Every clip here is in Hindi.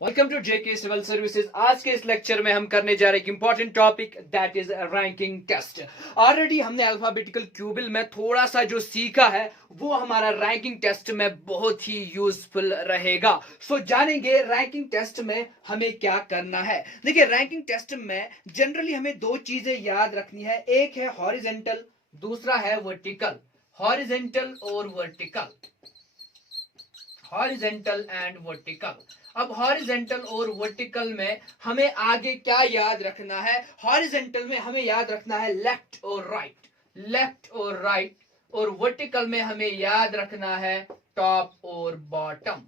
Welcome to JK civil services. आज के इस लेक्चर में हम करने जा रहे हैं एक important topic that is ranking test. Already हमने अल्फाबेटिकल क्यूबिल में थोड़ा सा जो सीखा है वो हमारा रैंकिंग टेस्ट में बहुत ही यूजफुल रहेगा। सो जानेंगे रैंकिंग टेस्ट में हमें क्या करना है। देखिए रैंकिंग टेस्ट में जनरली हमें दो चीजें याद रखनी है, एक है हॉरिजेंटल, दूसरा है वर्टिकल। हॉरिजेंटल और वर्टिकल, हॉरिजेंटल एंड वर्टिकल। अब हॉरिजेंटल और वर्टिकल में हमें आगे क्या याद रखना है? हॉरिजेंटल में हमें याद रखना है लेफ्ट और राइट, लेफ्ट और राइट, और वर्टिकल में हमें याद रखना है टॉप और बॉटम।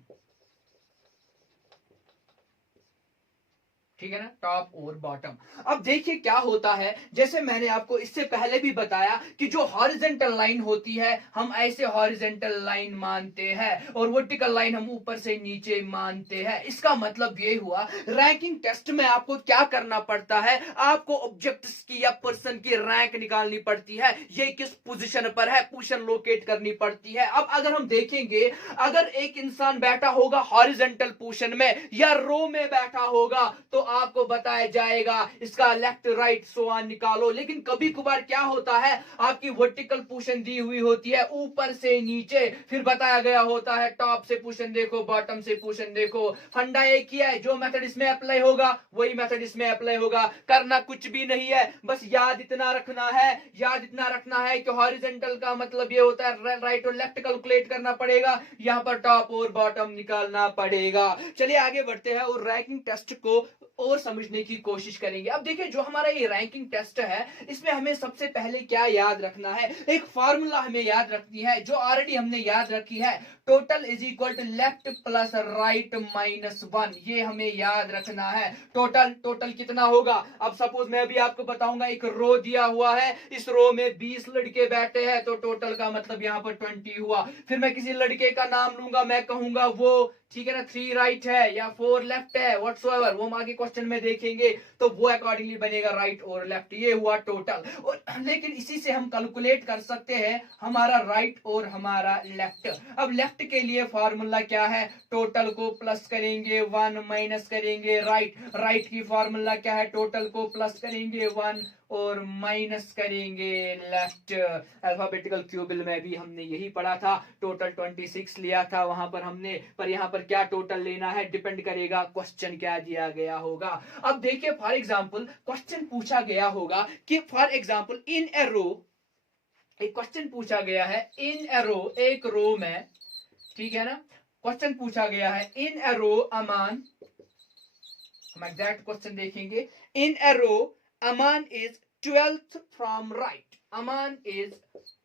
ठीक है ना, टॉप और बॉटम। अब देखिए क्या होता है, जैसे मैंने आपको इससे पहले भी बताया कि जो हॉरिजेंटल लाइन होती है हम ऐसे हॉरिजेंटल लाइन मानते हैं और वर्टिकल लाइन हम ऊपर से नीचे मानते हैं। इसका मतलब ये हुआ रैंकिंग टेस्ट में आपको क्या करना पड़ता है, आपको ऑब्जेक्ट्स की या पर्सन की रैंक निकालनी पड़ती है, ये किस पोजीशन पर है, पोजीशन लोकेट करनी पड़ती है। अब अगर हम देखेंगे, अगर एक इंसान बैठा होगा हॉरिजेंटल पोजीशन में या रो में बैठा होगा तो आपको बताया जाएगा इसका लेफ्ट राइट सो ऑन निकालो। लेकिन कभी कभार क्या होता है, आपकी वर्टिकल पोजीशन दी हुई होती है ऊपर से नीचे, फिर बताया गया होता है टॉप से पोजीशन देखो, बॉटम से पोजीशन देखो। फंडा एक ही है, जो मेथड इसमें अप्लाई होगा वही मेथड इसमें अप्लाई होगा। करना कुछ भी नहीं है, बस याद इतना रखना है, याद इतना रखना है कि हॉरिजेंटल का मतलब ये होता है राइट और लेफ्ट कैलकुलेट करना पड़ेगा, यहां पर टॉप और बॉटम निकालना पड़ेगा। चलिए आगे बढ़ते हैं और रैंकिंग टेस्ट को और समझने की कोशिश करेंगे। अब देखिए जो हमारा ये रैंकिंग टेस्ट है इसमें हमें सबसे पहले क्या याद रखना है, एक फार्मूला हमें याद रखनी है जो ऑलरेडी हमने याद रखी है, total is equal to left plus right minus 1। ये हमें याद रखना है। टोटल टोटल कितना होगा? अब सपोज मैं अभी आपको बताऊंगा, एक रो दिया हुआ है, इस रो में 20 लड़के बैठे हैं तो टोटल का मतलब यहाँ पर 20 हुआ। फिर मैं किसी लड़के का नाम लूंगा, मैं कहूंगा वो, ठीक है ना, 3 राइट है या 4 लेफ्ट है, व्हाटसोएवर, वो हम आगे क्वेश्चन में देखेंगे, तो वो अकॉर्डिंगली बनेगा राइट और लेफ्ट। ये हुआ टोटल। और लेकिन इसी से हम कैलकुलेट कर सकते हैं हमारा राइट और हमारा लेफ्ट। अब लेफ्ट के लिए फॉर्मूला क्या है, टोटल को प्लस करेंगे 1 माइनस करेंगे राइट। राइट की फॉर्मूला क्या है, टोटल को प्लस करेंगे 1 और माइनस करेंगे लेफ्ट। अल्फाबेटिकल क्यूबिल में भी हमने यही पढ़ा था, टोटल 26 लिया था वहां पर हमने, पर यहां पर क्या टोटल लेना है डिपेंड करेगा क्वेश्चन क्या दिया गया होगा। अब देखिए फॉर एग्जांपल क्वेश्चन पूछा गया होगा कि फॉर एग्जांपल इन ए रो, एक क्वेश्चन पूछा गया है इन ए रो, एक रो में, ठीक है ना, क्वेश्चन पूछा गया है इन ए रो अमान, हम एग्जैक्ट क्वेश्चन देखेंगे, in a row Aman is 12th from right, Aman is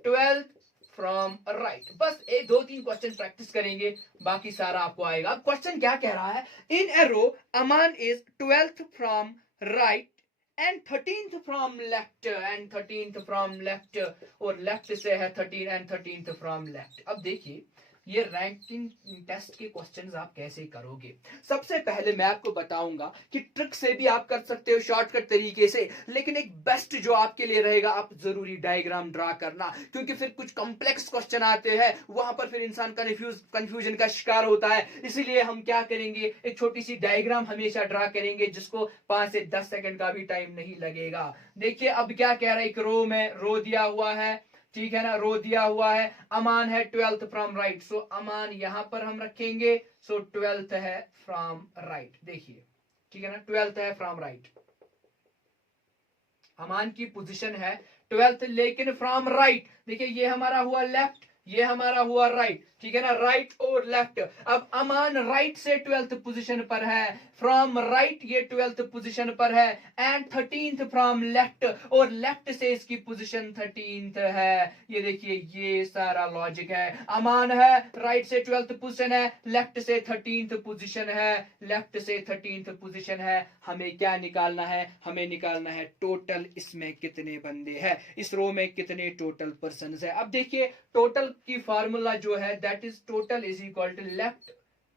12th from right. बस एक दो तीन क्वेश्चन प्रैक्टिस करेंगे, बाकी सारा आपको आएगा। अब क्वेश्चन क्या कह रहा है, in a row Aman is 12th from right and 13th from left, and 13th from left, और लेफ्ट से है 13 एंड 13th फ्रॉम लेफ्ट। अब देखिए ये रैंकिंग टेस्ट के क्वेश्चंस आप कैसे करोगे। सबसे पहले मैं आपको बताऊंगा कि ट्रिक से भी आप कर सकते हो शॉर्टकट तरीके से, लेकिन एक बेस्ट जो आपके लिए रहेगा, आप जरूरी डायग्राम ड्रा करना, क्योंकि फिर कुछ कॉम्प्लेक्स क्वेश्चन आते हैं वहां पर फिर इंसान कंफ्यूजन का शिकार होता है। इसीलिए हम क्या करेंगे, एक छोटी सी डायग्राम हमेशा ड्रा करेंगे जिसको 5 से 10 सेकंड का भी टाइम नहीं लगेगा। देखिए अब क्या कह रहा है, एक रो में रो दिया हुआ है, ठीक है ना, रो दिया हुआ है, अमान है 12th फ्रॉम राइट, सो अमान यहां पर हम रखेंगे, सो 12th है फ्रॉम राइट। देखिए ठीक है ना, 12th है फ्रॉम राइट, अमान की पोजीशन है 12th लेकिन फ्रॉम राइट। देखिए ये हमारा हुआ लेफ्ट, ये हमारा हुआ राइट, ठीक है ना, राइट और लेफ्ट। अब अमान राइट से 12th पोजीशन पर है, फ्रॉम राइट ये 12th पोजीशन पर है, एंड 13th फ्रॉम लेफ्ट, और लेफ्ट से इसकी पोजीशन 13th है। ये देखिए ये सारा लॉजिक है, अमान है राइट से 12th पोजीशन है, लेफ्ट से 13th पोजीशन है, लेफ्ट से 13th पोजीशन है। हमें क्या निकालना है, हमें निकालना है टोटल इसमें कितने बंदे हैं, इस रो में कितने टोटल पर्सन है। अब देखिए टोटल की फार्मूला जो है that is total is equal to left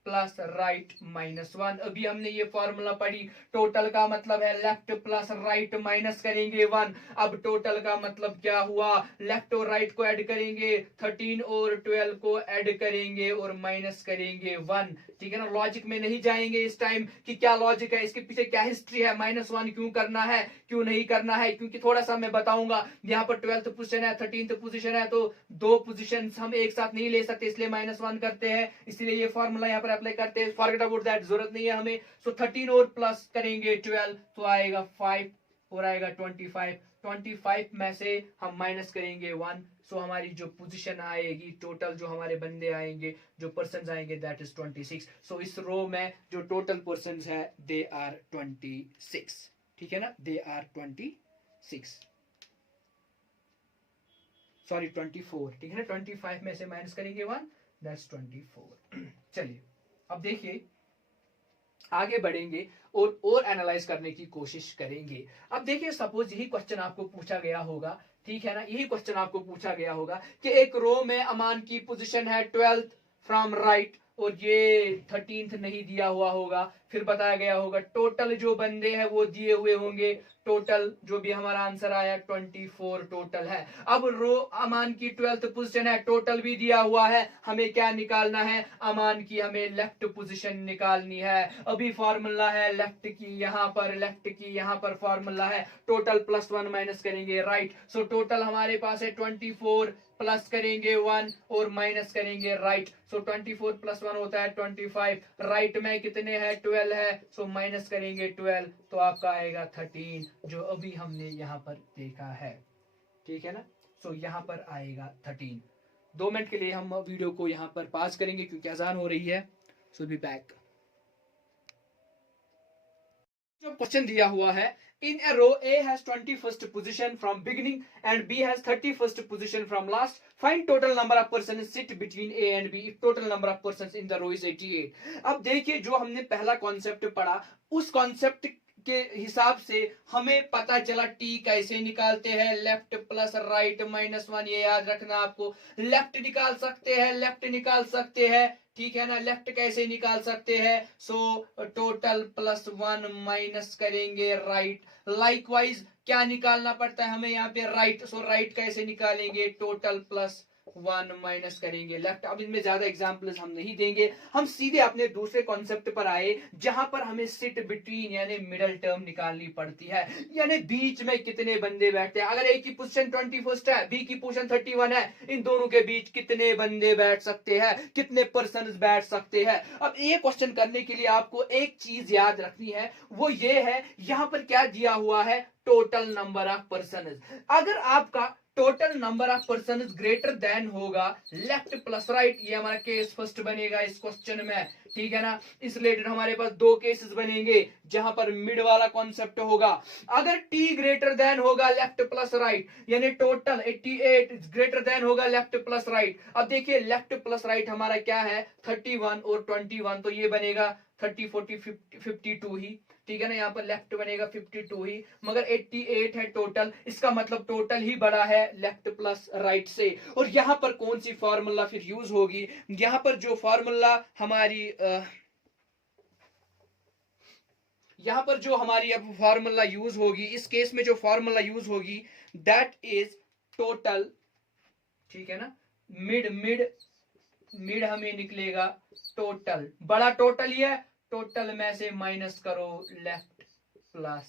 plus right -1। अभी हमने ये फॉर्मूला पढ़ी, टोटल का मतलब है लेफ्ट प्लस राइट माइनस करेंगे 1। अब टोटल का मतलब क्या हुआ, लेफ्ट और राइट को ऐड करेंगे, 13 और 12 को ऐड करेंगे और माइनस करेंगे 1। ठीक है ना, लॉजिक में नहीं जाएंगे इस टाइम कि क्या लॉजिक है, इसके पीछे क्या हिस्ट्री है, -1 क्यों करना है, क्यों नहीं करना है, क्योंकि थोड़ा सा मैं बताऊंगा। यहाँ पर 12th पोजीशन है, 13th पोजीशन है, तो दो पोजीशन हम एक साथ नहीं ले सकते, इसलिए -1 करते हैं, इसलिए ये फॉर्मूला यहाँ पर अप्लाई करते हैं। फॉरगेट अबाउट दैट, जरूरत नहीं है हमें। सो 13 और प्लस करेंगे 12 तो आएगा 5 और आएगा 25। 25 में से हम माइनस करेंगे 1। सो हमारी जो पोजीशन आएगी, टोटल जो हमारे बंदे आएंगे, जो पर्सन आएंगे, दैट इज 26। सो इस रो में जो टोटल पर्सन है दे आर 26। ठीक है ना, दे आर 26, सॉरी 24। ठीक है ना, 25 में से माइनस करेंगे 1, दैट्स 24। चलिए अब देखिए, आगे बढ़ेंगे और एनालाइज करने की कोशिश करेंगे। अब देखिए, सपोज यही क्वेश्चन आपको पूछा गया होगा, ठीक है ना, यही क्वेश्चन आपको पूछा गया होगा कि एक रो में अमान की पोजीशन है 12th फ्रॉम राइट और ये 13th नहीं दिया हुआ होगा, फिर बताया गया होगा टोटल जो बंदे हैं वो दिए हुए होंगे, टोटल जो भी हमारा आंसर आया 24 टोटल है। अब रो अमान की 12th पोजीशन है, टोटल भी दिया हुआ है, हमें क्या निकालना है, अमान की हमें लेफ्ट पोजीशन निकालनी है। अभी फॉर्मूला है लेफ्ट की यहाँ पर, लेफ्ट की यहाँ पर फॉर्मूला है टोटल प्लस 1 माइनस करेंगे राइट। सो टोटल हमारे पास है 24 प्लस करेंगे 1 और माइनस करेंगे राइट। सो 24 प्लस 1 होता है 25, राइट में कितने हैं 12 है, सो माइनस करेंगे 12 तो आपका आएगा 13, जो अभी हमने यहाँ पर देखा है। ठीक है ना, सो यहाँ पर आएगा 13। 2 मिनट के लिए हम वीडियो को यहाँ पर पास करेंगे क्योंकि अजान हो रही है। सो बी बैक। जो क्वेश्चन दिया हुआ है, in a row A has 21st position from beginning and B has 31st position from last. Find total number of persons sit between A and B if total number of persons in the row is 88. अब देखिए, जो हमने पहला कॉन्सेप्ट पढ़ा, उस कॉन्सेप्ट के हिसाब से हमें पता चला टी कैसे निकालते हैं, लेफ्ट प्लस राइट -1। ये याद रखना आपको, लेफ्ट निकाल सकते हैं, लेफ्ट निकाल सकते हैं। ठीक है ना, लेफ्ट कैसे निकाल सकते हैं, सो टोटल प्लस 1 माइनस करेंगे राइट। लाइकवाइज क्या निकालना पड़ता है हमें यहाँ पे, राइट। सो राइट कैसे निकालेंगे, टोटल प्लस 1 माइनस करेंगे लेफ्ट। अब इनमें ज्यादा एग्जांपल्स हम नहीं देंगे, हम सीधे अपने दूसरे कॉन्सेप्ट पर आए जहां पर हमें सिट बिटवीन यानी मिडल टर्म निकालनी पड़ती है, यानी बीच में कितने बंदे बैठते हैं। अगर ए की पोजीशन 21st है, बी की पोजीशन 31 है, इन दोनों के बीच कितने बंदे बैठ सकते हैं, कितने पर्सन बैठ सकते हैं। अब ये क्वेश्चन करने के लिए आपको एक चीज याद रखनी है, वो ये है, यहां पर क्या दिया हुआ है, टोटल नंबर ऑफ पर्सन। अगर आपका total number of person greater than होगा लेफ्ट प्लस राइट, ये हमारा केस फर्स्ट बनेगा इस क्वेश्चन में। ठीक है ना, इस रिलेटेड हमारे पास 2 केसेस बनेंगे जहां पर मिड वाला कॉन्सेप्ट होगा। अगर टी ग्रेटर देन होगा लेफ्ट प्लस राइट, यानी टोटल 88 ग्रेटर देन होगा लेफ्ट प्लस राइट। अब देखिए, लेफ्ट प्लस राइट हमारा क्या है, 31 और 21, तो ये बनेगा 30 40 52 ही। ठीक है ना, यहाँ पर लेफ्ट बनेगा 52 ही, मगर 88 है टोटल, इसका मतलब टोटल ही बड़ा है लेफ्ट प्लस राइट से। और यहां पर कौन सी फॉर्मूला फिर यूज होगी, यहां पर जो फॉर्मूला हमारी यहां पर जो हमारी अब फॉर्मूला यूज होगी, इस केस में जो फॉर्मूला यूज होगी दैट इज टोटल। ठीक है ना, मिड मिड मिड हमें निकलेगा टोटल, बड़ा टोटल ही है, टोटल में से माइनस करो लेफ्ट प्लस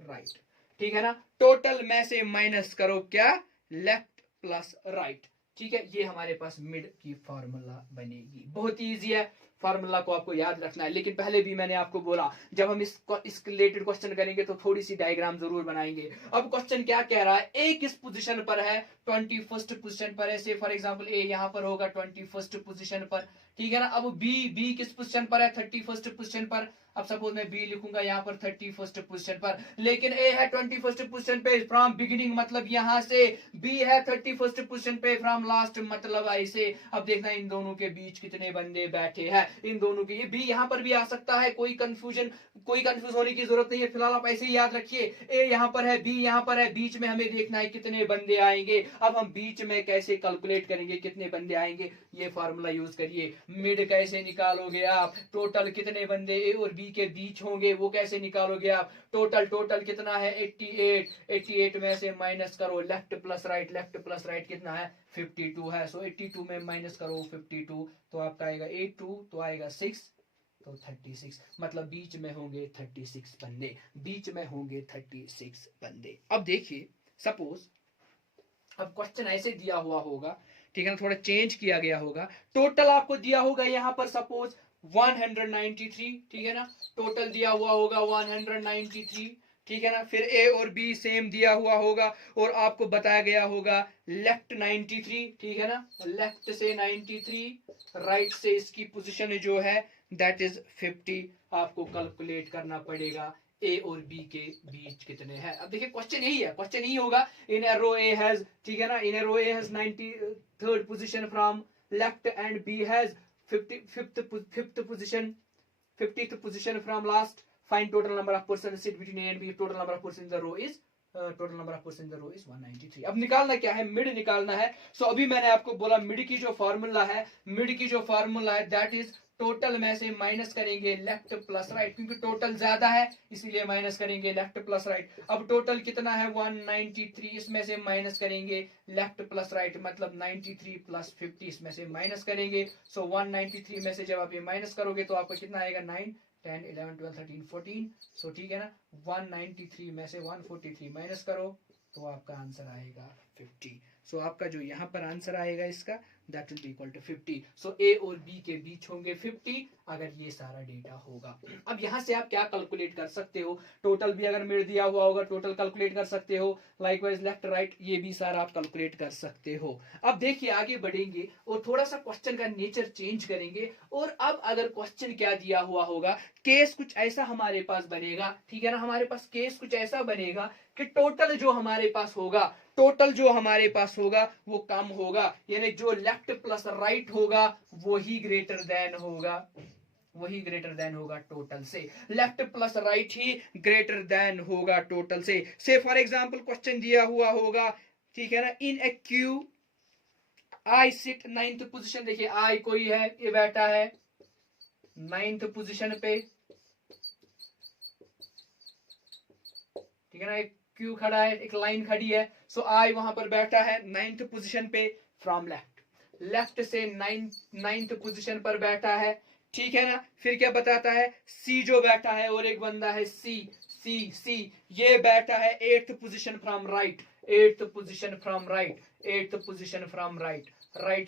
राइट। ठीक है ना, टोटल में से माइनस करो क्या, लेफ्ट प्लस राइट। ठीक है, ये हमारे पास मिड की फॉर्मूला बनेगी। बहुत ही इजी है, फॉर्मूला को आपको याद रखना है, लेकिन पहले भी मैंने आपको बोला जब हम इस रिलेटेड क्वेश्चन करेंगे तो थोड़ी सी डायग्राम जरूर बनाएंगे। अब क्वेश्चन क्या कह रहा है, ए किस पोजीशन पर है, 21st पोजीशन पर है। से फॉर एग्जांपल ए यहां पर होगा 21st पोजीशन पर। ठीक है ना, अब बी किस पोजीशन पर है, 31st पोजीशन पर। अब सपोज मैं बी लिखूंगा यहाँ पर 31st पोजीशन पर, लेकिन ए है 21st पोजीशन पे फ्रॉम बिगिनिंग, मतलब यहां से, बी है 31st पोजीशन पे फ्रॉम लास्ट, मतलब ऐसे। अब देखना इन दोनों के बीच कितने बंदे बैठे हैं। है इन दोनों की। ये बी यहाँ पर भी आ सकता है, कोई कंफ्यूज होने की जरूरत नहीं है, फिलहाल आप ऐसे ही याद रखिए। ए यहाँ पर है, बी यहाँ पर है, बीच में हमें देखना है कितने बंदे आएंगे। अब हम बीच में कैसे कैलकुलेट करेंगे कितने बंदे आएंगे, ये फार्मूला यूज करिए। मिड कैसे निकालोगे आप, टोटल कितने बंदे ए और बी के बीच होंगे वो कैसे निकालोगे आप। टोटल कितना है 88 में से माइनस करो लेफ्ट प्लस राइट कितना है 52 है। सो 82 में माइनस करो 52 तो आपका आएगा 82 तो आएगा 6 तो 36, मतलब बीच में होंगे 36 बंदे, बीच में होंगे 36 बंदे। अब देखिए सपोज अब क्वेश्चन ऐसे दिया हुआ होगा, ठीक है ना, थोड़ा चेंज किया गया होगा। टोटल आपको दिया होगा यहाँ पर सपोज 193, ठीक है ना, टोटल दिया हुआ होगा 193, ठीक है ना। फिर ए और बी सेम दिया हुआ होगा और आपको बताया गया होगा लेफ्ट 93, ठीक है ना, लेफ्ट से 93, राइट से इसकी पोजीशन जो है दैट इज 50। आपको कैलकुलेट करना पड़ेगा ए और बी के बीच कितने हैं। अब देखिए क्वेश्चन यही है, क्वेश्चन यही होगा इन ए रो ए हैज, ठीक है ना, in a row A has 93rd position from left and B has 50th position from last. Find total number of persons sit between A and B. Total number of persons in the row is 193। अब निकालना क्या है, मिड निकालना है। सो अभी मैंने आपको बोला मिड की जो फार्मूला है दैट इज टोटल में से माइनस करेंगे लेफ्ट प्लस राइट, क्योंकि टोटल ज्यादा है इसीलिए माइनस करेंगे लेफ्ट प्लस राइट। अब टोटल कितना है 193, इसमें से माइनस करेंगे लेफ्ट प्लस राइट, मतलब 93 प्लस 50 इसमें से माइनस करेंगे। सो 193 में से जब आप ये माइनस करोगे तो आपको कितना आएगा 9 10 11 12 13 14। सो ठीक है ना, 193 में से 143 माइनस करो तो आपका आंसर आएगा 50। सो आपका जो यहाँ पर आंसर आएगा इसका that will be equal to 50। So A और बी के बीच होंगे 50 अगर ये सारा डेटा होगा। अब यहाँ से आप क्या कैलकुलेट कर सकते हो, टोटल भी अगर मिड दिया हुआ होगा टोटल कैलकुलेट कर सकते हो, लाइकवाइज लेफ्ट राइट ये भी सारा आप कैलकुलेट कर सकते हो। अब देखिए आगे बढ़ेंगे और थोड़ा सा क्वेश्चन का नेचर चेंज करेंगे। और अब अगर क्वेश्चन क्या दिया हुआ होगा, केस कुछ ऐसा हमारे पास बनेगा, ठीक है ना, हमारे पास केस कुछ ऐसा बनेगा कि टोटल जो हमारे पास होगा वो कम होगा, यानी जो लेफ्ट प्लस राइट होगा वही ग्रेटर देन होगा टोटल से, लेफ्ट प्लस राइट ही ग्रेटर देन होगा टोटल से। से फॉर एग्जांपल क्वेश्चन दिया हुआ होगा, ठीक है ना, in a queue I sit 9th position, देखिए आई कोई है, ये बैठा है 9th पोजीशन पे, ठीक है ना, एक क्यू खड़ा है, एक लाइन खड़ी है। सो आई वहां पर बैठा है 9th पोजीशन पे फ्रॉम लेफ्ट से 9th पोजीशन पर बैठा है, ठीक है ना। फिर क्या बताता है, सी जो बैठा है और एक बंदा है सी ये बैठा है 8th position from right, 8th position from right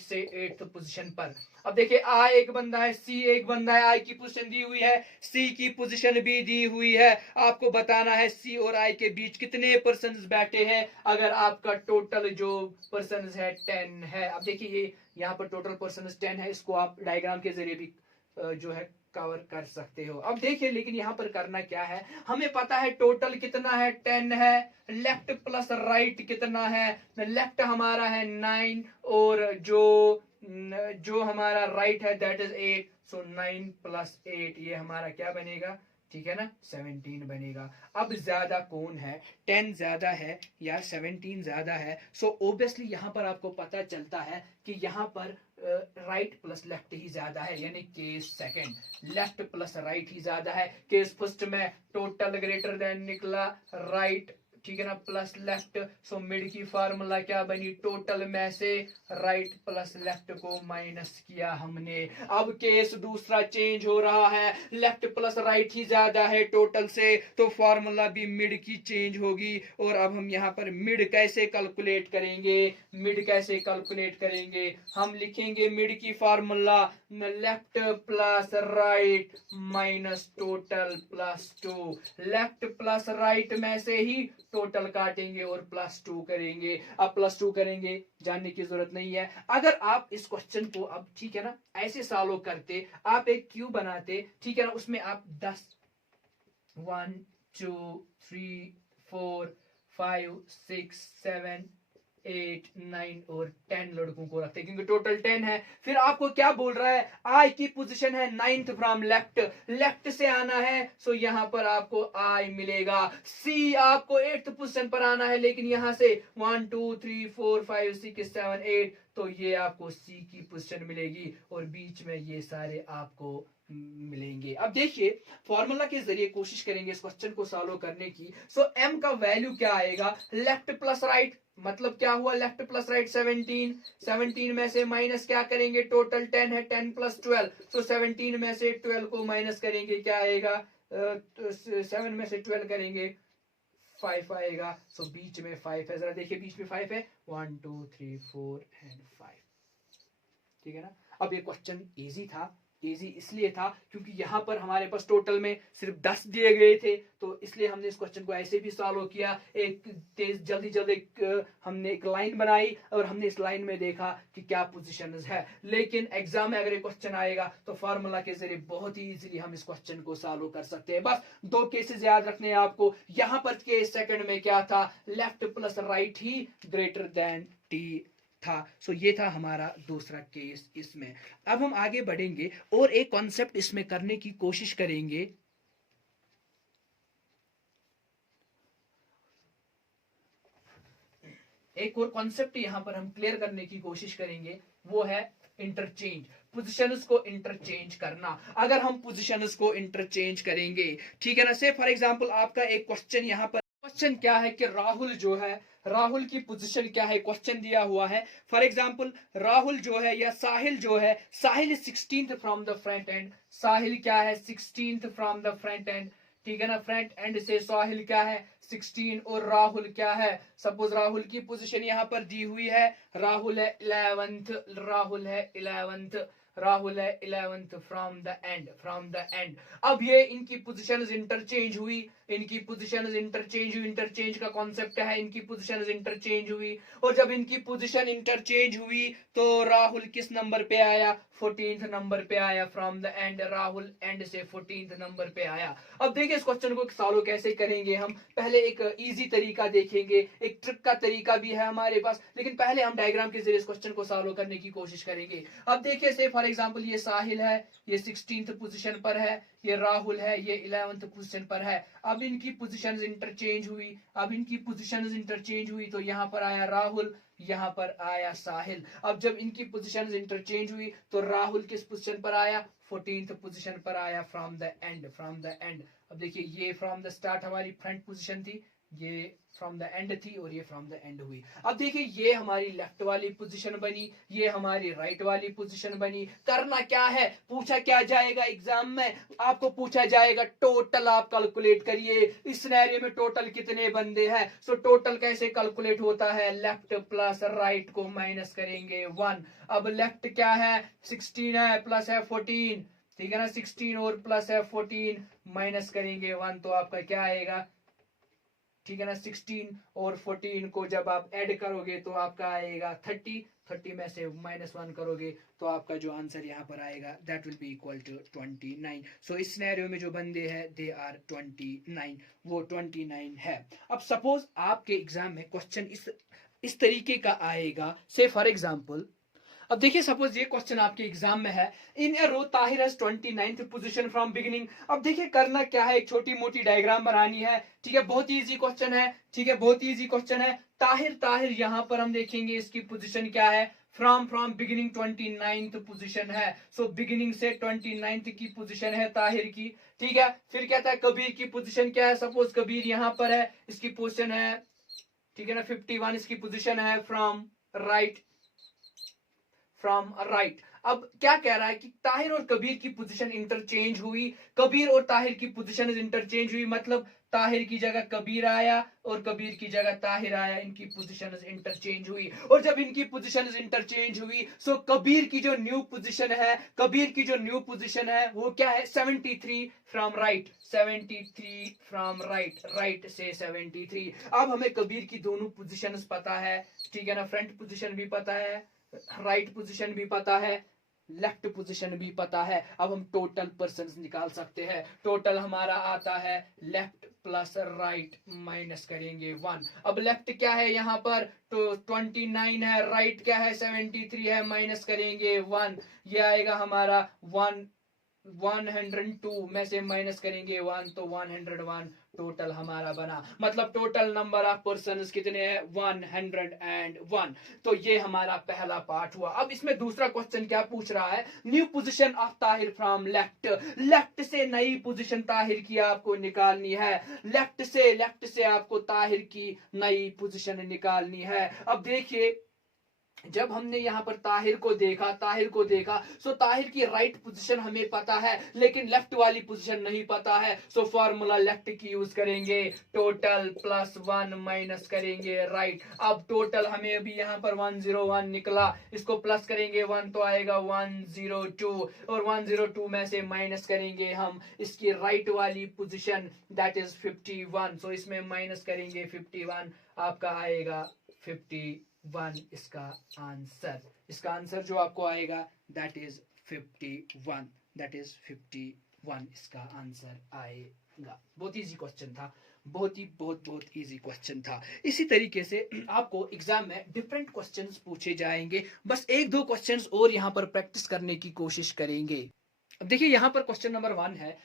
से 8th पोजीशन पर। अब देखिए आई एक बंदा है, सी एक बंदा है, आई की पोजीशन दी हुई है, सी की पोजीशन भी दी हुई है। आपको बताना है सी और आई के बीच कितने पर्सन्स बैठे हैं अगर आपका टोटल जो पर्सन्स है 10 है। अब देखिए ये यहाँ पर टोटल पर्सन्स 10 है, इसको आप डायग्राम के जरिए भी जो है कवर कर सकते हो। अब देखिए लेकिन यहाँ पर करना क्या है, हमें पता है टोटल कितना है 10 है, लेफ्ट प्लस राइट कितना है, लेफ्ट हमारा है 9 और जो हमारा राइट है दैट इज 8। सो 9 प्लस 8 ये हमारा क्या बनेगा, ठीक है ना, 17 बनेगा। अब ज्यादा कौन है, 10 ज्यादा है या 17 ज्यादा है। सो ऑब्वियसली यहाँ पर आपको पता चलता है कि यहाँ पर राइट प्लस लेफ्ट ही ज्यादा है, यानी case second left plus right ही ज्यादा है। केस फर्स्ट में टोटल ग्रेटर देन निकला राइट, ठीक है ना, प्लस लेफ्ट। सो मिड की फार्मूला क्या बनी, टोटल में से राइट प्लस लेफ्ट को माइनस किया हमने। अब केस दूसरा चेंज हो रहा है, लेफ्ट प्लस राइट ही ज्यादा है टोटल से, तो फार्मूला भी मिड की चेंज होगी। और अब हम यहाँ पर मिड कैसे कैलकुलेट करेंगे, हम लिखेंगे मिड की formula left plus right minus total plus 2। Left plus right में से ही टोटल काटेंगे और प्लस 2 करेंगे। अब प्लस 2 करेंगे, जानने की जरूरत नहीं है। अगर आप इस क्वेश्चन को अब, ठीक है ना, ऐसे सॉल्व करते, आप एक क्यू बनाते, ठीक है ना, उसमें आप 10 1 2 3 4 5 6 7 8, 9 और 10 लड़कों को रखते हैं क्योंकि टोटल 10 है। फिर आपको क्या बोल रहा है, आई की पोजीशन है 9th फ्रॉम लेफ्ट, लेफ्ट से आना है, सो यहां पर आपको आई मिलेगा। सी आपको 8th पोजीशन पर आना है, लेकिन यहां से 1 2 3 4 5 6 7 8, तो ये आपको सी की पोजीशन मिलेगी और बीच में ये सारे आपको मिलेंगे। अब देखिए फॉर्मूला के जरिए कोशिश करेंगे इस क्वेश्चन को सॉल्व करने की। सो एम का वैल्यू क्या आएगा, लेफ्ट प्लस राइट, मतलब क्या हुआ, लेफ्ट प्लस राइट 17, 17 में से माइनस क्या करेंगे, टोटल 10 है, 10 प्लस 12, सो 17 में से 12 को माइनस करेंगे, क्या आएगा, 7 में से 12 करेंगे 5 आएगा, सो बीच में 5 है, जरा देखिए बीच में 5 है, 1 2 3 4 एंड 5, ठीक है ना। अब ये क्वेश्चन इजी था, इजी इसलिए था क्योंकि यहां पर हमारे पास टोटल में सिर्फ 10 दिए गए थे, तो इसलिए हमने इस क्वेश्चन को ऐसे भी सॉल्व किया। एक तेज जल्दी जल्दी हमने एक लाइन बनाई और हमने इस लाइन में देखा कि क्या पोजीशंस है। लेकिन एग्जाम में अगर ये क्वेश्चन आएगा तो फार्मूला के जरिए बहुत ही इजीली हम इस क्वेश्चन को सॉल्व कर सकते हैं। बस 2 केसेस याद रखने हैं आपको। यहां पर केस सेकंड में क्या था, लेफ्ट प्लस राइट ही ग्रेटर देन टी था। सो ये था हमारा दूसरा केस इसमें। अब हम आगे बढ़ेंगे और एक कॉन्सेप्ट इसमें करने की कोशिश करेंगे। एक और कॉन्सेप्ट यहां पर हम क्लियर करने की कोशिश करेंगे, वो है इंटरचेंज, पोजीशंस को इंटरचेंज करना। अगर हम पोजीशंस को इंटरचेंज करेंगे, ठीक है ना, से फॉर एग्जांपल आपका एक क्वेश्चन यहां पर, क्वेश्चन क्या है कि राहुल जो है, राहुल की पोजीशन क्या है, क्वेश्चन दिया हुआ है। फॉर एग्जांपल राहुल जो है या साहिल जो है, Sahil 16th from the front end, Sahil क्या है 16th from the front and, ठीक है ना, फ्रंट एंड से साहिल क्या है 16 और राहुल क्या है, सपोज राहुल की पोजीशन यहां पर दी हुई है, राहुल है 11th, राहुल है 11th, राहुल है 11th from the end, from the end. अब ये इनकी पोजीशंस इंटरचेंज हुई, इनकी पोजीशंस इंटरचेंज हुई, इंटरचेंज का कॉन्सेप्ट है, इनकी पोजीशंस इंटरचेंज हुई, और जब इनकी पोजीशन इंटरचेंज हुई तो राहुल किस नंबर पे आया, 14th नंबर पे आया from the end, Rahul and से 14th नंबर पे आया। अब देखिए इस क्वेश्चन को सॉल्व कैसे करेंगे हम, पहले एक इजी तरीका देखेंगे, एक ट्रिक का तरीका भी है हमारे पास, लेकिन पहले हम डायग्राम के जरिए इस क्वेश्चन को सॉल्व करने की कोशिश करेंगे। अब देखिए से फॉर एग्जांपल ये साहिल है, ये 16th पोजीशन पर है, ये राहुल है, ये 11th पोजीशन पर है। अब इनकी पोजीशंस इंटरचेंज हुई, अब इनकी पोजीशंस इंटरचेंज हुई, तो यहां पर आया राहुल, यहां पर आया साहिल। अब जब इनकी पोजीशंस इंटरचेंज हुई तो राहुल किस पोजीशन पर आया, 14th पोजीशन पर आया from the end, from the end. अब देखिए ये फ्रॉम द स्टार्ट हमारी फ्रंट पोजीशन थी, ये फ्रॉम द एंड थी और ये फ्रॉम द एंड हुई। अब देखिए ये हमारी लेफ्ट वाली पोजीशन बनी, ये हमारी राइट वाली पोजीशन बनी। करना क्या है, पूछा क्या जाएगा एग्जाम में, आपको पूछा जाएगा टोटल आप कैलकुलेट करिए, इस सिनेरियो में टोटल कितने बंदे हैं। सो टोटल कैसे कैलकुलेट होता है, लेफ्ट प्लस राइट को माइनस करेंगे 1। अब लेफ्ट क्या है 16 है, प्लस है 14, ठीक है ना, 16 और प्लस है 14 माइनस करेंगे 1, तो आपका क्या आएगा, ठीक है ना, 16 और 14 को जब आप ऐड करोगे तो आपका आएगा 30, 30 में से -1 करोगे तो आपका जो आंसर यहाँ पर आएगा that will be equal to 29। So इस सिनेरियो में जो बंदे हैं दे आर 29, वो 29 है। अब सपोज आपके एग्जाम में क्वेश्चन इस तरीके का आएगा, से फॉर एग्जाम्पल अब देखिए सपोज ये क्वेश्चन आपके एग्जाम में है, in a row Tahir has 29th position from beginning. अब देखिए करना क्या है, एक छोटी मोटी डायग्राम बनानी है, ठीक है, बहुत इजी क्वेश्चन है, ठीक है, बहुत इजी क्वेश्चन है। ताहिर, ताहिर यहां पर हम देखेंगे इसकी पोजीशन क्या है, फ्रॉम बिगिनिंग 29th पोजीशन है, सो बिगिनिंग से 29th की पोजीशन है ताहिर की, ठीक है। फिर कहता है कबीर की पोजीशन क्या है, सपोज कबीर यहां पर है, इसकी पोजीशन है, ठीक है ना, 51 इसकी पोजीशन है फ्रॉम राइट, फ्रॉम राइट। अब क्या कह रहा है कि ताहिर और कबीर की पोजीशन इंटरचेंज हुई, कबीर और ताहिर की पोजीशन इंटरचेंज हुई, मतलब ताहिर की जगह कबीर आया और कबीर की जगह ताहिर आया, इनकी पोजीशन इंटरचेंज हुई। और जब इनकी पोजीशन इंटरचेंज हुई सो कबीर की जो न्यू पोजीशन है, कबीर की जो न्यू पोजीशन है वो क्या है 73 from right, 73 from right, right से 73। अब हमें कबीर की दोनों पोजीशंस पता है, ठीक है ना, फ्रंट पोजीशन भी पता है, राइट पोजीशन भी पता है, लेफ्ट पोजीशन भी पता है। अब हम टोटल पर्सन निकाल सकते हैं, टोटल हमारा आता है लेफ्ट प्लस राइट माइनस करेंगे 1। अब लेफ्ट क्या है यहाँ पर, तो 29 है, राइट क्या है 73 है, माइनस करेंगे 1, ये आएगा हमारा 102 में से माइनस करेंगे 1, तो 101 टोटल हमारा बना। मतलब टोटल नंबर ऑफ पर्सन्स कितने हैं, 101। तो ये हमारा पहला पार्ट हुआ। अब इसमें दूसरा क्वेश्चन क्या पूछ रहा है, new position of Tahir from left. Left से नई पोजीशन ताहिर की आपको निकालनी है, लेफ्ट से आपको ताहिर की नई पोजीशन निकालनी है। अब देखिए जब हमने यहां पर ताहिर को देखा सो ताहिर की राइट पोजीशन हमें पता है, लेकिन लेफ्ट वाली पोजीशन नहीं पता है। सो फॉर्मूला लेफ्ट की यूज करेंगे, टोटल प्लस 1 माइनस करेंगे राइट। अब टोटल हमें अभी यहां पर 101 निकला, इसको प्लस करेंगे 1 तो आएगा 102, और 102 में से माइनस करेंगे हम इसकी राइट वाली पोजीशन दैट इज 51। सो इसमें माइनस करेंगे 51, आपका आएगा 51 इसका आंसर जो आपको आएगा दैट इज 51 इसका आंसर आएगा। बहुत इजी क्वेश्चन था, बहुत इजी क्वेश्चन था। इसी तरीके से आपको एग्जाम में डिफरेंट क्वेश्चंस पूछे जाएंगे, बस एक दो क्वेश्चंस और यहाँ पर प्रैक्टिस करने की कोशिश करेंगे। अब देखिए यहाँ पर क्वेश्चन नंबर 1 है,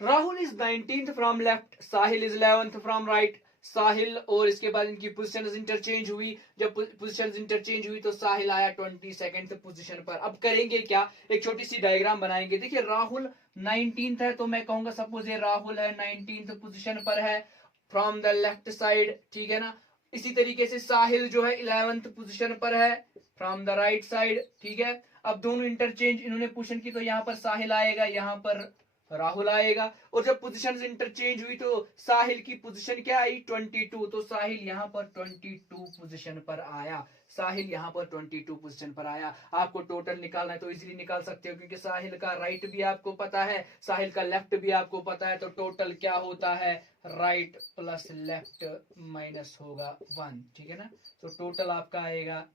Rahul is 19th from left, Sahil is 11th from right. Sahil और इसके बाद इनकी पोजीशंस इंटरचेंज हुई, जब पोजीशंस इंटरचेंज हुई तो साहिल आया 22nd पोजीशन पर। अब करेंगे क्या, एक छोटी सी डायग्राम बनाएंगे। देखिए राहुल 19th है, तो मैं कहूंगा सपोज ये राहुल है 19th पोजीशन पर है फ्रॉम द लेफ्ट साइड, ठीक है ना। इसी तरीके से साहिल जो है 11th पोजीशन पर है फ्रॉम द राइट साइड, ठीक है। अब दोनों इंटरचेंज इन्होंने पोजीशन की, तो यहाँ पर साहिल आएगा, यहाँ पर राहुल आएगा। और जब पोजीशंस इंटरचेंज हुई तो साहिल की पोजीशन क्या आई 22, तो साहिल यहाँ पर 22 पोजीशन पर आया, साहिल यहाँ पर 22 पोजीशन पर आया। आपको टोटल निकालना है तो इजीली निकाल सकते हो, क्योंकि साहिल का राइट भी आपको पता है, साहिल का लेफ्ट भी आपको पता है। तो टोटल क्या होता है, राइट प्लस लेफ्ट माइनस होगा 1, ठीक है ना। तो टोटल आपका आएगा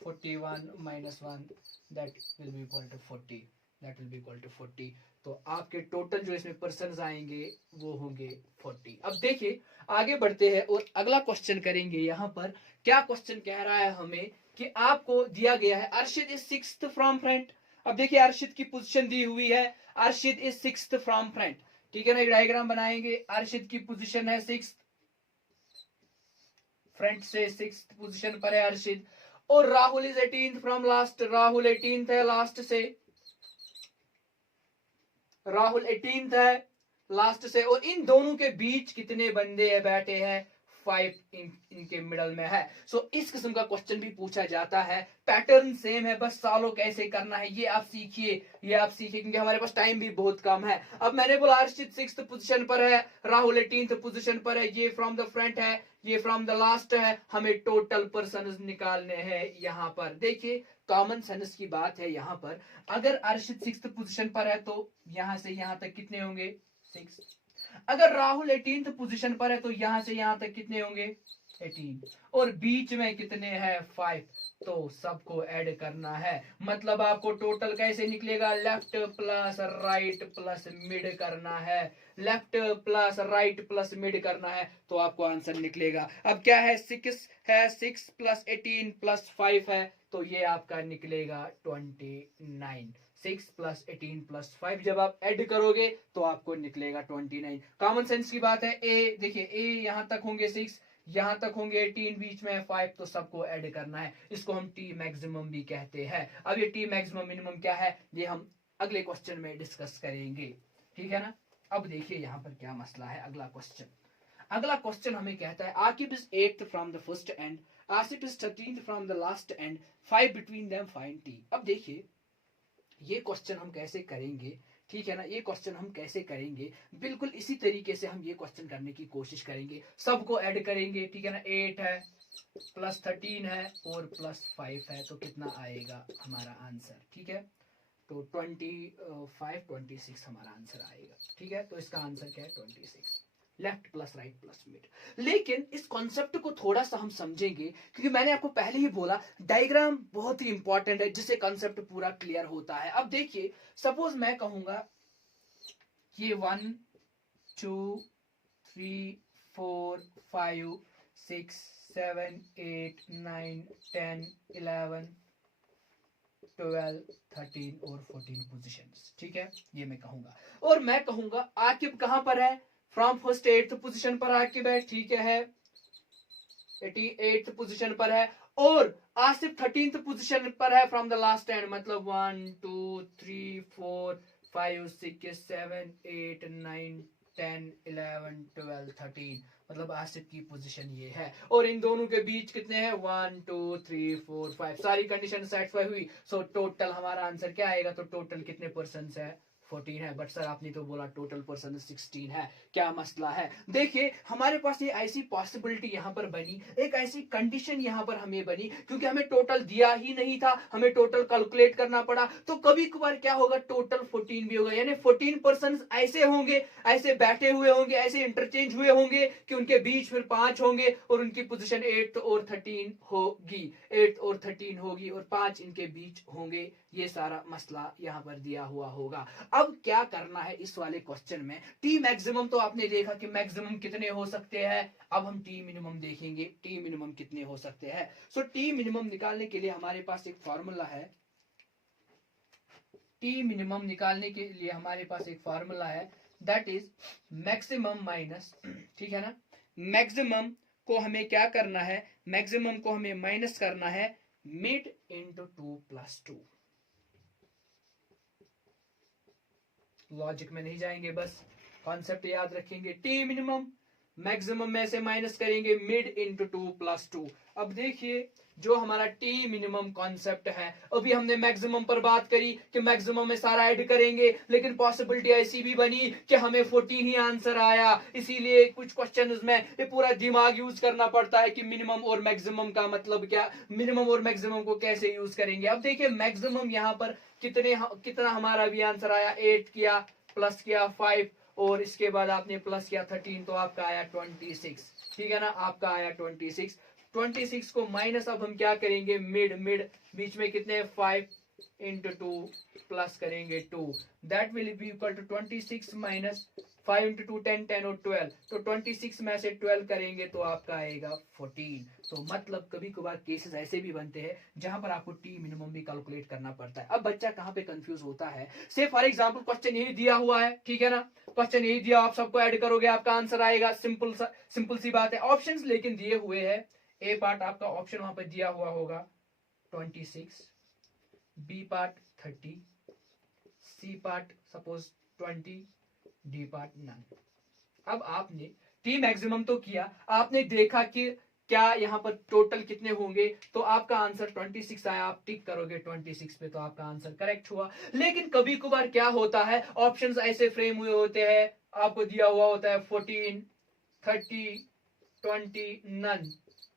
41 minus 1 that will be equal to 40। तो आपके टोटल जो इसमें पर्सन्स आएंगे वो होंगे 40। अब देखिए आगे बढ़ते हैं और अगला क्वेश्चन करेंगे। यहाँ पर क्या क्वेश्चन कह रहा है हमें कि आपको दिया गया है Arshid is 6th from front. अब देखिए अर्शिद की पोजीशन दी हुई है, Arshid is 6th from front, ठीक है ना। एक डायग्राम बनाएंगे, अर्शिद की पोजीशन है 6th, फ्रंट से 6th पोजीशन पर है अर्शिद। और Rahul is 18th from last, Rahul 18th है लास्ट से, राहुल 18th है लास्ट से। और इन दोनों के बीच कितने बंदे बैठे हैं, 5 इनके मिडल में है। सो इस किस्म का क्वेश्चन भी पूछा जाता है, पैटर्न सेम है, बस सॉल्व कैसे करना है ये आप सीखिए, क्योंकि हमारे पास टाइम भी बहुत कम है। अब मैंने बोला अर्शिद 6th पोजीशन पर है, राहुल 18th पोजीशन पर है, ये फ्रॉम द फ्रंट है, ये फ्रॉम द लास्ट है। हमें टोटल पर्सन निकालने हैं। यहाँ पर देखिए कॉमन सेंस की बात है, यहाँ पर अगर अर्शिद 6th पोजीशन पर है तो यहां से यहां तक कितने होंगे 6। अगर राहुल 18th पोजीशन पर है तो यहां से यहां तक कितने होंगे 18, और बीच में कितने हैं 5, तो सबको ऐड करना है। मतलब आपको टोटल कैसे निकलेगा, left plus right plus mid करना है, left plus right plus mid करना है, तो आपको आंसर निकलेगा। अब क्या है 6 है, 6 प्लस 18 प्लस 5 है, तो ये आपका निकलेगा 29। 6 प्लस 18 प्लस 5 जब आप ऐड करोगे तो आपको निकलेगा 29। कॉमन सेंस की बात है। ए देखिए, ए यहां तक होंगे 6, यहां तक होंगे 18, बीच में 5, तो सबको ऐड करना है। इसको हम टी मैक्सिमम भी कहते हैं। अब ये टी मैक्सिमम मिनिमम क्या है ये हम अगले क्वेश्चन में डिस्कस करेंगे, ठीक है ना। अब देखिए यहाँ पर क्या मसला है। अगला क्वेश्चन हमें कहता है Aqib is 8th from the first and, Asif is 13th from the last and, 5 between them find T. अब देखिए ये क्वेश्चन हम कैसे करेंगे, ठीक है ना। ये क्वेश्चन हम कैसे करेंगे, बिल्कुल इसी तरीके से हम ये क्वेश्चन करने की कोशिश करेंगे। सबको ऐड करेंगे, ठीक है ना। 8 है प्लस 13 है और प्लस 5 है, तो कितना आएगा हमारा आंसर, ठीक है। तो 26 हमारा आंसर आएगा, ठीक है। तो इसका आंसर क्या है 26, left plus right plus mid. लेकिन इस कॉन्सेप्ट को थोड़ा सा हम समझेंगे, क्योंकि मैंने आपको पहले ही बोला डायग्राम बहुत ही इंपॉर्टेंट है, जिससे कॉन्सेप्ट पूरा क्लियर होता है। अब देखिए सपोज मैं कहूंगा ये 1 2 3 4 5 6 7 8 9 10 11 12 13 और 14 पोजीशंस। ठीक है, ये मैं कहूंगा। और मैं कहूंगा आकिब कहां पर है, फ्रॉम फर्स्ट 8th पोजीशन पर आकिब है। ठीक है, 88th पोजीशन पर है। और आसिफ 13th पोजीशन पर है फ्रॉम द लास्ट एंड, मतलब 1 2 3 4 5 6 7 8 9 10 11 12 13, मतलब आसिफ की पोजीशन ये है। और इन दोनों के बीच कितने हैं, 1 2 3 4 5, सारी कंडीशन सेटिस्फाई हुई। सो टोटल हमारा आंसर क्या आएगा, तो टोटल कितने परसेंट है, 14 है। बट सर आपने तो बोला टोटल पर्सन 16 है, क्या मसला है। देखिए हमारे पास ये ऐसी पॉसिबिलिटी यहाँ पर बनी, एक ऐसी कंडीशन यहाँ पर हमें बनी, क्योंकि हमें टोटल दिया ही नहीं था, हमें टोटल कैलकुलेट करना पड़ा। तो कभी कभार क्या होगा, टोटल 14 भी होगा, यानी 14 पर्सन ऐसे होंगे, ऐसे बैठे हुए होंगे, ऐसे इंटरचेंज हुए होंगे कि उनके बीच फिर 5 होंगे और उनकी पोजीशन 8 और 13 होगी, 8 और 13 होगी और 5 इनके बीच होंगे। ये सारा मसला यहाँ पर दिया हुआ होगा। अब क्या करना है इस वाले क्वेश्चन में, टी मैक्सिमम तो आपने देखा कि मैक्सिमम कितने हो सकते हैं। अब हम टी मिनिमम देखेंगे, टी मिनिमम कितने हो सकते हैं। सो टी मिनिमम निकालने के लिए हमारे पास एक फॉर्मूला है। टी मिनिमम निकालने के लिए हमारे पास एक फॉर्मूला है, दैट इज मैक्सिमम माइनस, ठीक है ना, मैक्सिमम को हमें क्या करना है, मैक्सिमम को हमें माइनस करना है मिड इंटू 2+2। लॉजिक में नहीं जाएंगे, बस कॉन्सेप्ट याद रखेंगे। टी मिनिमम मैक्सिमम में से माइनस करेंगे मिड इंटू 2+2। अब देखिए जो हमारा टी मिनिमम कॉन्सेप्ट है, अभी हमने मैक्सिमम पर बात करी कि मैक्सिमम में सारा ऐड करेंगे, लेकिन पॉसिबिलिटी ऐसी भी बनी कि हमें 14 ही आंसर आया। इसीलिए कुछ क्वेश्चन में ये पूरा दिमाग यूज करना पड़ता है कि मिनिमम और मैक्सिमम का मतलब क्या, मिनिमम और मैक्सिमम को कैसे यूज करेंगे। अब देखिए मैक्सिमम यहाँ पर कितना हमारा भी आंसर आया, 8 किया प्लस किया 5 और इसके बाद आपने प्लस किया 13, तो आपका आया 26। ठीक है ना, आपका आया 26। 26 को माइनस अब हम क्या करेंगे, मिड बीच में कितने 5 इंटू 2 प्लस करेंगे 2, that will be equal to 26 minus 5 into 2 10 10 और 12, तो 26 में से 12 करेंगे तो आपका आएगा 14। तो मतलब कभी कभार केसेस ऐसे भी बनते हैं जहां पर आपको टी मिनिमम भी कैलकुलेट करना पड़ता है। अब बच्चा कहां पे कंफ्यूज होता है, से फॉर एग्जांपल क्वेश्चन यही दिया हुआ है, ठीक है ना, क्वेश्चन यही दिया, आप सबको ऐड करोगे आपका आंसर आएगा, सिंपल सी बात है। ऑप्शंस लेकिन दिए हुए हैं, ए पार्ट आपका ऑप्शन वहां पर दिया हुआ होगा 26, B part 30, C part suppose 20, D part none. अब आपने टी मैक्सिमम तो किया, आपने देखा कि क्या यहाँ पर टोटल कितने होंगे, तो आपका आंसर 26 आया, आप टिक करोगे 26 पे तो आपका आंसर करेक्ट हुआ। लेकिन कभी कभार क्या होता है, ऑप्शंस ऐसे फ्रेम हुए होते हैं, आपको दिया हुआ होता है 14, 30, 20 नन,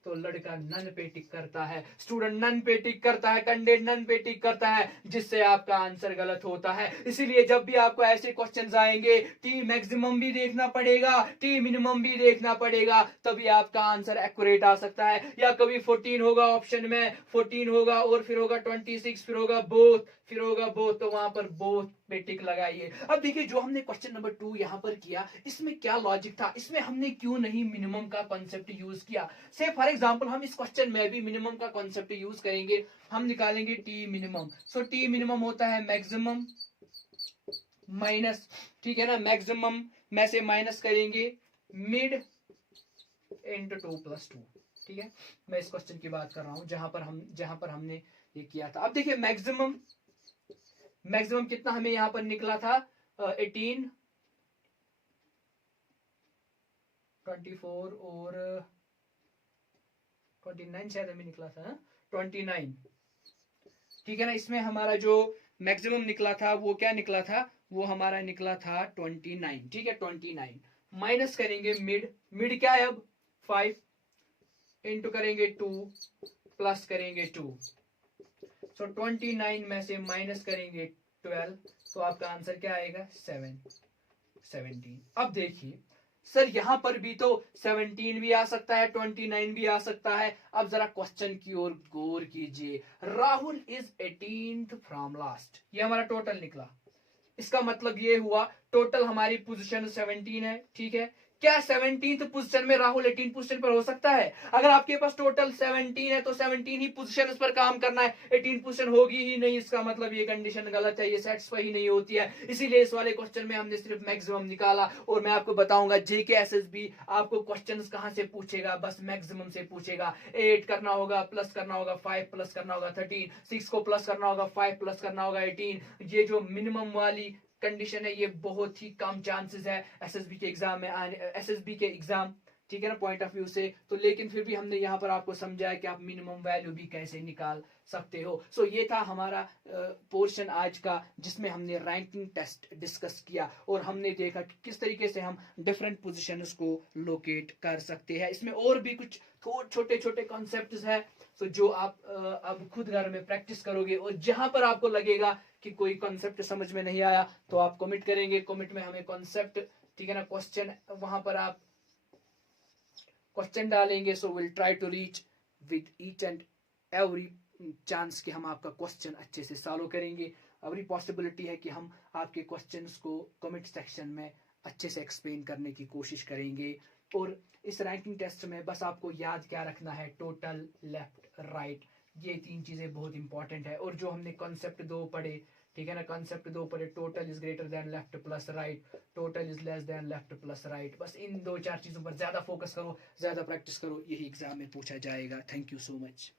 तो लड़का नन पे टिक करता है, स्टूडेंट नन पे टिक करता है, कैंडिडेट नन पे टिक करता है, जिससे आपका आंसर गलत होता है। इसीलिए जब भी आपको ऐसे क्वेश्चंस आएंगे, टी मैक्सिमम भी देखना पड़ेगा, टी मिनिमम भी देखना पड़ेगा, तभी आपका आंसर एक्यूरेट आ सकता है। या कभी 14 होगा ऑप्शन में, 14 होगा और फिर होगा 26, फिर होगा बोथ, फिर होगा बोथ, तो वहां पर बोथ पे टिक लगाइए। अब देखिए जो हमने क्वेश्चन नंबर 2 यहां पर किया, इसमें क्या लॉजिक था, इसमें हमने क्यों नहीं मिनिमम का कॉन्सेप्ट यूज किया। से फॉर एग्जांपल हम इस क्वेश्चन में भी मिनिमम का कॉन्सेप्ट यूज करेंगे, हम निकालेंगे T minimum. So T minimum होता है मैक्सिमम माइनस, ठीक है ना, मैक्सिमम में से माइनस करेंगे मिड इंटू 2+2। ठीक है, मैं इस क्वेश्चन की बात कर रहा हूं जहां पर हमने ये किया था। अब देखिए मैक्सिमम कितना हमें यहां पर निकला था, 18, 24 और 29 शायद हमें निकला था, 29। ठीक है ना, इसमें हमारा जो मैक्सिमम निकला था वो क्या निकला था, वो हमारा निकला था 29। ठीक है, 29 माइनस करेंगे मिड क्या है अब 5 इंटू करेंगे 2 प्लस करेंगे 2, सो 29 में से माइनस करेंगे 12, तो आपका आंसर क्या आएगा 17। अब देखिए सर यहां पर भी तो 17 भी आ सकता है, 29 भी आ सकता है। अब जरा क्वेश्चन की ओर गौर कीजिए, Rahul is 18th from last, ये हमारा टोटल निकला, इसका मतलब ये हुआ टोटल हमारी पोजीशन 17 है, ठीक है। क्या 17th पोजीशन में राहुल 18 पोजीशन पर हो सकता है? अगर आपके पास टोटल 17 है तो 17 ही पोजीशन पर काम करना है, 18 पोजीशन होगी ही नहीं, इसका मतलब ये कंडीशन गलत है, ये सेटिस्फाई ही नहीं होती है। इसीलिए इस वाले क्वेश्चन में हमने सिर्फ मैक्सिमम निकाला। और मैं आपको बताऊंगा जेके एसएसबी आपको क्वेश्चंस कहां से पूछेगा, बस मैक्सिमम से पूछेगा। 8 करना होगा, प्लस करना होगा 5, प्लस करना होगा 13, 6 को प्लस करना होगा 5, प्लस करना होगा 18। ये जो मिनिमम वाली कंडीशन है ये बहुत ही कम चांसेस है एसएसबी के एग्जाम में आने, एसएसबी के एग्जाम, ठीक है ना, पॉइंट ऑफ व्यू से। तो लेकिन फिर भी हमने यहाँ पर आपको समझाया कि आप मिनिमम वैल्यू भी कैसे निकाल सकते हो। सो ये था हमारा पोर्शन आज का, जिसमें हमने रैंकिंग टेस्ट डिस्कस किया और हमने देखा कि किस तरीके से हम डिफरेंट पोजीशंस को लोकेट कर सकते हैं। इसमें और भी कुछ छोटे छोटे कॉन्सेप्ट्स है, तो जो आप अब खुद घर में प्रैक्टिस करोगे, और जहां पर आपको लगेगा कि कोई कॉन्सेप्ट समझ में नहीं आया तो आप कमेंट करेंगे, कमेंट में हमें कॉन्सेप्ट, ठीक है ना, क्वेश्चन वहां पर आप क्वेश्चन डालेंगे। So will try to reach with each and every chance कि हम आपका क्वेश्चन अच्छे से सॉल्व करेंगे। एवरी पॉसिबिलिटी है कि हम आपके क्वेश्चंस को कमेंट सेक्शन में अच्छे से एक्सप्लेन करने की कोशिश करेंगे। और इस रैंकिंग टेस्ट में बस आपको याद क्या रखना है, टोटल, लेफ्ट, राइट, ये 3 चीजें बहुत इंपॉर्टेंट है। और जो हमने कॉन्सेप्ट 2 पढ़े, ठीक है ना, कॉन्सेप्ट 2 पढ़े, total is greater than left plus right, total is less than left plus right, बस इन 2-4 चीजों पर ज्यादा फोकस करो, ज्यादा प्रैक्टिस करो, यही एग्जाम में पूछा जाएगा। Thank you so much.